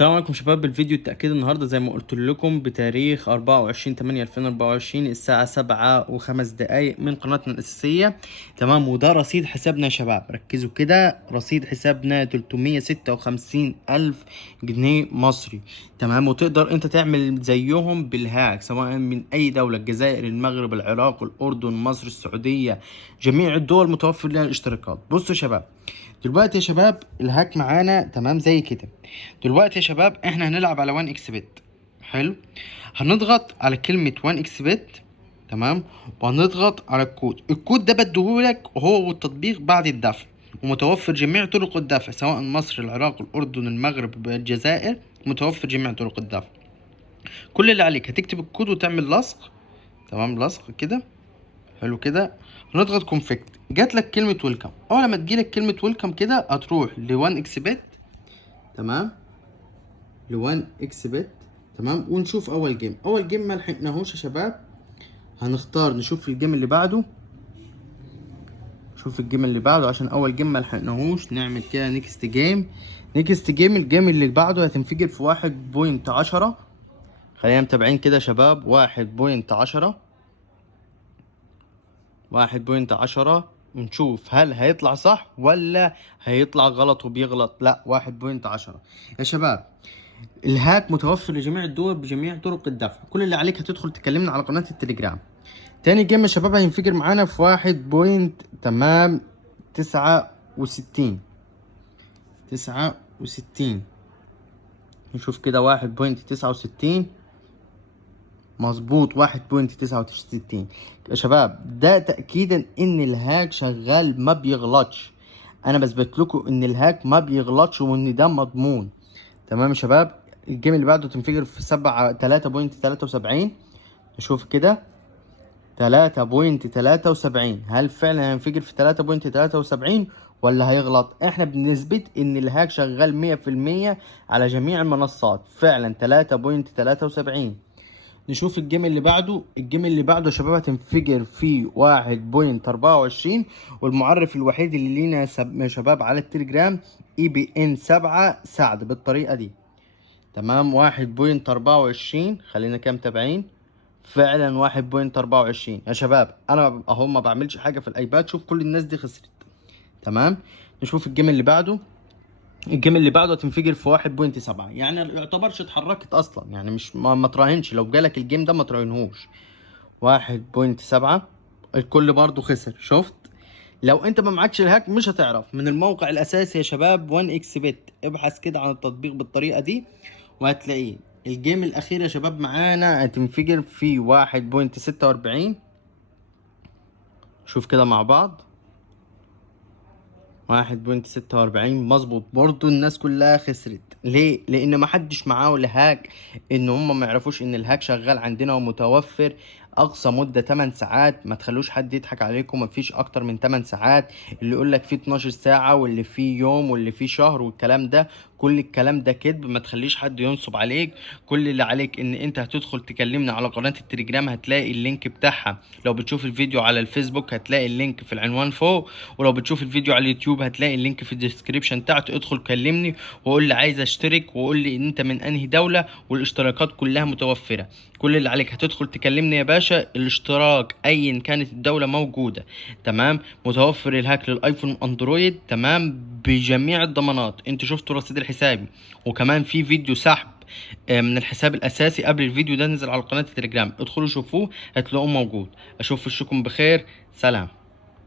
السلام عليكم شباب. الفيديو التأكيد النهارده زي ما قلت لكم بتاريخ 24/8/2024 الساعة 7:05 من قناتنا الأساسية. تمام، وده رصيد حسابنا يا شباب، ركزوا كده. رصيد حسابنا 356 ألف جنيه مصري. تمام، وتقدر انت تعمل زيهم بالهاك سواء من أي دولة: الجزائر، المغرب، العراق، الأردن، مصر، السعودية، جميع الدول متوفر لها الاشتراكات. بصوا يا شباب، دلوقتي يا شباب الهاك معانا تمام زي كده. دلوقتي يا شباب احنا هنلعب على 1 اكس بت. حلو، هنضغط على كلمة 1 اكس بت. تمام، وهنضغط على الكود ده بديهولك هو والتطبيق بعد الدفع، ومتوفر جميع طرق الدفع سواء مصر، العراق، الأردن، المغرب، الجزائر، متوفر جميع طرق الدفع. كل اللي عليك هتكتب الكود وتعمل لصق. تمام، لصق كده. حلو كده، هنضغط كونفكت. جات لك كلمة ويلكم. اول ما تجيلك كلمة ويلكم كده هتروح ل 1 اكس بت. تمام، ل 1 اكس بت. تمام، ونشوف اول جيم. اول جيم ما لحقناهوش يا شباب، هنختار نشوف الجيم اللي بعده. شوف الجيم اللي بعده عشان اول جيم ما لحقناهوش. نعمل كده نيكست جيم. نيكست جيم، الجيم اللي بعده هتنفجر في 1.10. خلينا متابعين كده يا شباب. 1.10 1.10، ونشوف هل هيطلع صح ولا هيطلع غلط وبيغلط. لا، 1.10 يا شباب. الهاك متوفر لجميع الدول بجميع طرق الدفع. كل اللي عليك هتدخل تكلمنا على قناة التليجرام. تاني جيم يا شباب هينفجر معانا في 1.69. نشوف كده 1.69 مظبوط. 1.69 يا شباب، ده تأكيدا ان الهاك شغال ما بيغلطش. انا بثبت لكم ان الهاك ما بيغلطش وان ده مضمون. تمام يا شباب. الجيم اللي بعده تنفجر في 3.73. نشوف كده 3.73. هل فعلا هينفجر في 3.73 ولا هيغلط؟ احنا بنثبت ان الهاك شغال 100% على جميع المنصات. فعلا 3.73. نشوف الجيم اللي بعده. الجيم اللي بعده يا شباب هتنفجر في 1.24. والمعرف الوحيد اللي لينا يا شباب على التليجرام EBN7 سعد بالطريقة دي. تمام، 1.24. خلينا كام متابعين. فعلا 1.24 يا شباب. انا اهو ما بعملش حاجة في الايباد. شوف كل الناس دي خسرت. تمام، نشوف الجيم اللي بعده. الجيم اللي بعده هتنفجر في 1.7. يعني يعتبرش اتحركت اصلا، يعني مش ما تراهنش. لو جالك الجيم ده ما تراهنهوش. 1.7. الكل برضو خسر. شفت؟ لو انت ما معكش الهاك مش هتعرف من الموقع الاساسي يا شباب 1 اكس بت. ابحث كده عن التطبيق بالطريقة دي وهتلاقيه. الجيم الاخير يا شباب معانا هتنفجر في 1.46. شوف كده مع بعض. 1.46 مظبوط. برضو الناس كلها خسرت. ليه؟ لان ما حدش معاه الهاك. ان هم ما يعرفوش ان الهاك شغال عندنا ومتوفر اقصى مدة 8 ساعات. ما تخلوش حد يضحك عليكم، ما فيش اكتر من 8 ساعات. اللي يقول لك فيه 12 ساعة واللي فيه يوم واللي فيه شهر والكلام ده، كل الكلام ده كذب. ما تخليش حد ينصب عليك. كل اللي عليك ان انت هتدخل تكلمنا على قناة التليجرام، هتلاقي اللينك بتاعها. لو بتشوف الفيديو على الفيسبوك هتلاقي اللينك في العنوان فوق، ولو بتشوف الفيديو على اليوتيوب هتلاقي اللينك في الديسكريبشن تحت. ادخل كلمني وقول لي عايز اشترك، وقول لي ان انت من انهي دولة، والاشتراكات كلها متوفرة. كل اللي عليك هتدخل تكلمني يا باشا. الاشتراك ايا كانت الدولة موجودة. تمام، متوفر الهاك للايفون واندرويد. تمام، بجميع الضمانات. انتوا شفتوا رصيد الحسابي، وكمان في فيديو سحب من الحساب الاساسي قبل الفيديو ده نزل على قناة التليجرام. ادخلوا شوفوه هتلاقوه موجود. اشوف وشكم بخير. سلام.